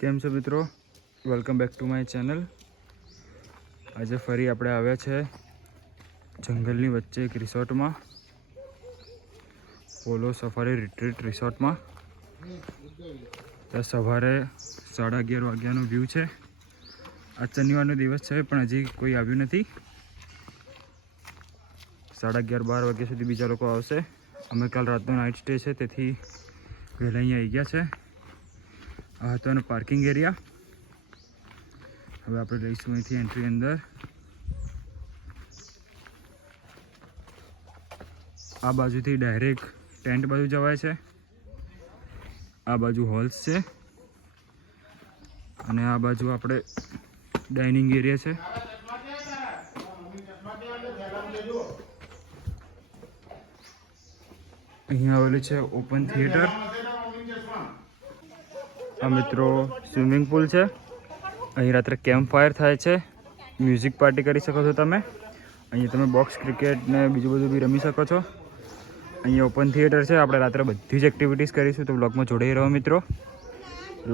કેમ છો મિત્રો, welcome back to my channel. આજે ફરી આપણે આવ્યા છે જંગલની વચ્ચે એક રિસોર્ટમાં, પોલો સફારી રિટ્રીટ રિસોર્ટમાં। ત્યાં સવારે 11:30 વાગ્યાનો વ્યૂ છે। આ શનિવારનો દિવસ છે પણ હજી કોઈ આવ્યું નથી। 11:30-12 વાગ્યા સુધી બીજા લોકો આવશે। અમે કાલ રાતનો નાઇટ સ્ટે છે તેથી વહેલા અહીંયા આવી ગયા છે। આ હતો એનો પાર્કિંગ એરિયા। હવે આપણે લઈશું અહીંથી એન્ટ્રી અંદર। આ બાજુથી ડાયરેક્ટ ટેન્ટ બાજુ જવાય છે। આ બાજુ હોલ્સ છે અને આ બાજુ આપણે ડાઇનિંગ એરિયા છે। અહીંયા આવેલું છે ઓપન થિયેટર। આ મિત્રો સ્વિમિંગ પુલ છે। અહીં રાત્રે કેમ્પ ફાયર થાય છે, મ્યુઝિક પાર્ટી કરી શકો છો તમે। અહીંયા તમે બોક્સ ક્રિકેટ ને બીજું બધું બી રમી શકો છો। અહીંયા ઓપન થિયેટર છે। આપણે રાત્રે બધી જ એક્ટિવિટીઝ કરીશું, તો બ્લોગમાં જોડાઈ રહો મિત્રો।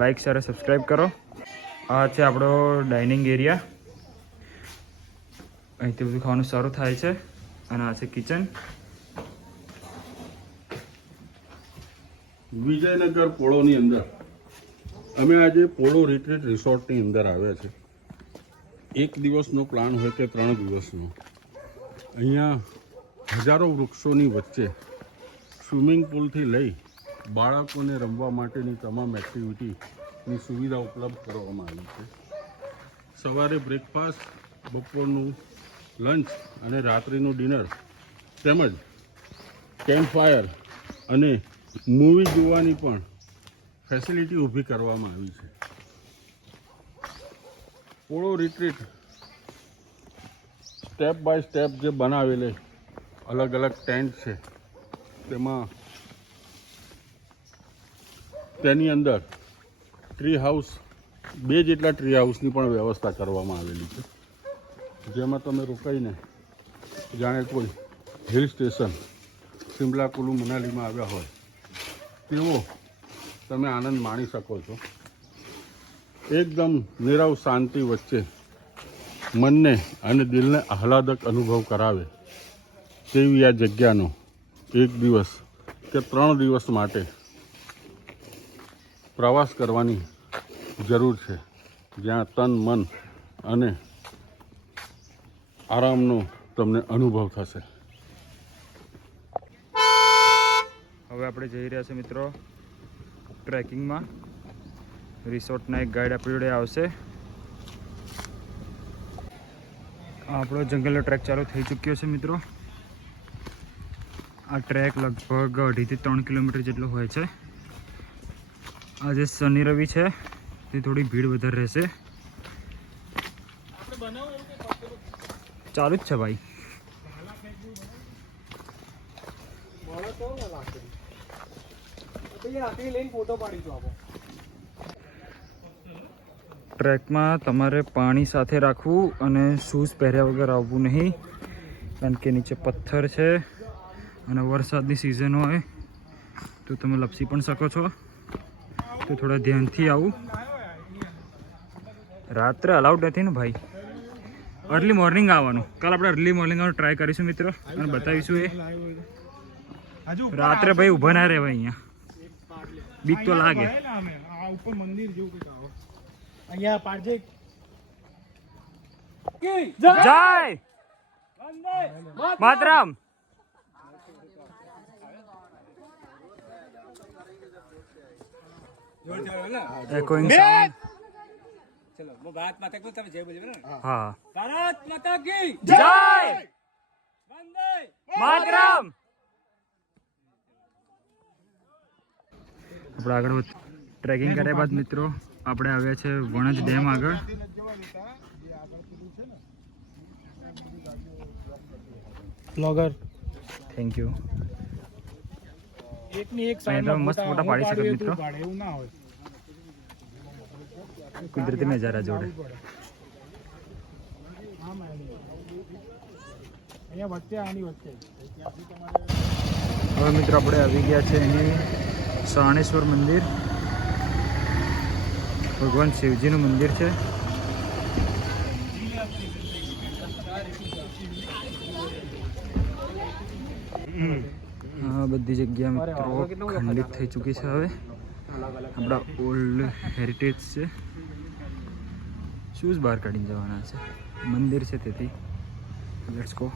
લાઇક શેર સબસ્ક્રાઈબ કરો। આ છે આપણો ડાઇનિંગ એરિયા। અહીંથી બધું ખાવાનું સારું થાય છે અને આ છે કિચન। વિજયનગર પોળોની અંદર અમે આજે પોળો રિટ્રીટ રિસોર્ટની અંદર આવ્યા છે। એક દિવસનો પ્લાન હોય કે 3 દિવસનો। અહીંયા હજારો વૃક્ષોની વચ્ચે સ્વિમિંગ પુલથી લઈ બાળકોને રમવા માટેની તમામ એક્ટિવિટીની સુવિધા ઉપલબ્ધ કરવામાં આવી છે। સવારે બ્રેકફાસ્ટ, બપોરનું લંચ અને રાત્રિનું ડિનર તેમજ કેમ્પ ફાયર અને મૂવી જોવાની પણ ફેસિલિટી ઊભી કરવામાં આવી છે। પોળો રિટ્રીટ સ્ટેપ બાય સ્ટેપ જે બનાવેલે અલગ અલગ ટેન્ટ છે તેમાં તેની અંદર ટ્રી હાઉસ 2 જેટલા ટ્રી હાઉસની પણ વ્યવસ્થા કરવામાં આવેલી છે, જેમાં તમે રોકાઈને જાણે કોઈ હિલ સ્ટેશન શિમલા કુલુ મનાલીમાં આવ્યા હોય તેવો તમે આનંદ માણી શકો છો। એકદમ નીરવ શાંતિ વચ્ચે મનને અને દિલને આહલાદક અનુભવ કરાવે તેવી આ જગ્યાનો 1 દિવસ કે 3 દિવસ માટે પ્રવાસ કરવાની જરૂર છે, જ્યાં તન મન અને આરામનો તમને અનુભવ થશે। હવે આપણે જઈ રહ્યા છે મિત્રો ટ્રેકિંગમાં। રિસોર્ટના એક ગાઈડ આપણી જોડે આવશે। આપણો જંગલનો ટ્રેક ચાલુ થઈ ચૂક્યો છે મિત્રો। આ ટ્રેક લગભગ 2.5 થી 3 કિલોમીટર જેટલો હોય છે। આજે શનિ રવિ છે તે થોડી ભીડ વધારે રહેશે। ચાલુ જ છે ભાઈ। ટ્રેકમાં તમારે પાણી સાથે રાખવું અને શૂઝ પહેર્યા વગર આવવું નહીં, કારણ કે નીચે પથ્થર છે અને વરસાદની સિઝન હોય તો તમે લપસી પણ શકો છો, તો થોડા ધ્યાનથી આવું। રાત્રે અલાઉડ નથી ને ભાઈ, અર્લી મોર્નિંગ આવવાનું। કાલ આપણે અર્લી મોર્નિંગ આવવાનું ટ્રાય કરીશું મિત્રો અને બતાવીશું। એ રાત્રે ભાઈ ઊભા ના રહેવાય, અહીંયા બીક તો લાગે। ઉપર મંદિર જેવું કંઈક આવો અહીંયા પાડજે જય માતરમ। એકોઇંગ સાઉન્ડ। चलो वो भारत माता को तब जय बोलिए ना। हाँ, भारत माता की जय वंदे मातरम। આપણે આગળ ટ્રેકિંગ કર્યા બાદ મિત્રો આપણે આવ્યા છે વણજ ડેમ આગળ। Blogger thank you. એકની એક અહીંયા તમે મસ્ત ફોટા પાડી શકો મિત્રો, એવું ના હોય। કુદરતી નજારા જોડે। અહીંયા વચ્ચે આની વચ્ચે હવે મિત્રો આપણે આવી ગયા છે અહીં શાણેશ્વર મંદિર। ભગવાન શિવજીનું મંદિર છે. આ બધી જગ્યા મિત્રો ખંડિત થઈ ચૂકી છે. હવે આપણા ઓલ્ડ હેરિટેજ છે. શૂઝ બહાર કાઢીને જવાના છે. મંદિર છે તેથી લેટ્સ ગો.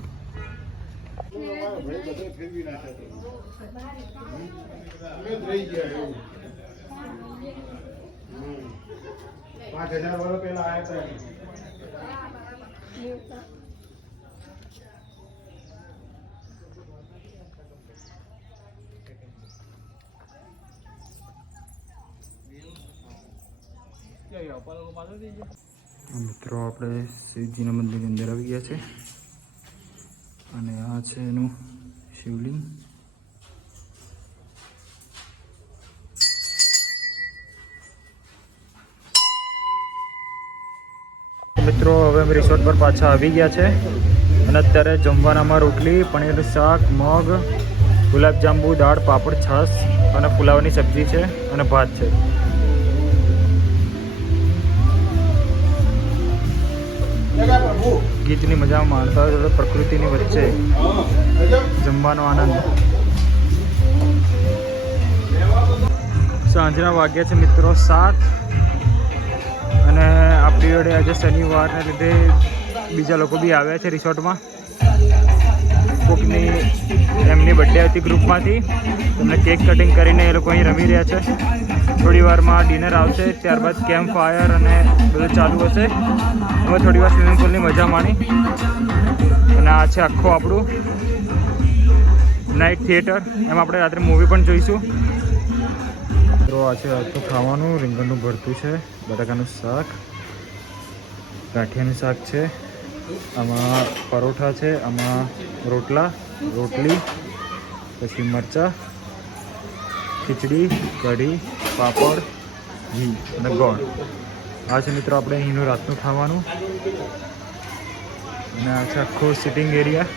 મિત્રો આપણે શિવજીના મંદિરની અંદર આવી ગયા છે અને આ છે એનું શિવલિંગ. મિત્રો હવે અમે રિસોર્ટ પર પાછા આવી ગયા છે અને અત્યારે જમવાનામાં રોટલી, પનીરનું શાક, મગ, ગુલાબજાંબુ, દાળ, પાપડ, છાશ અને ફુલાવરની સબ્જી છે અને ભાત છે. ગીતની મજા માણતા હોય તો પ્રકૃતિની વચ્ચે જમવાનો આનંદ. સાંજના વાગ્યા છે મિત્રો 7 અને આપણી જોડે આજે શનિવારને લીધે બીજા લોકો બી આવ્યા છે રિસોર્ટમાં. કોકની એમની બર્થડે હતી ગ્રુપમાંથી, એમને કેક કટિંગ કરીને એ લોકો અહીં રમી રહ્યા છે. થોડી વારમાં ડિનર આવશે, ત્યારબાદ કેમ્પ ફાયર અને બધું ચાલુ હશે. હવે થોડી વાર સ્વિમિંગ પુલની મજા માણી અને આ છે આખું આપણું નાઇટ થિયેટર. એમાં આપણે રાત્રે મૂવી પણ જોઈશું. તો આ છે આખું ખાવાનું. રીંગણનું ભરતું છે, બટાકાનું શાક, ગાંઠિયાનું શાક છે, આમાં પરોઠા છે, આમાં રોટલા, રોટલી, પછી મરચાં, ખીચડી, કઢી, પાપડ, ઘી અને ગોળ. આ છે મિત્રો આપણે અહીંનું રાતનું ખાવાનું અને આ છે આખો સિટિંગ એરિયા.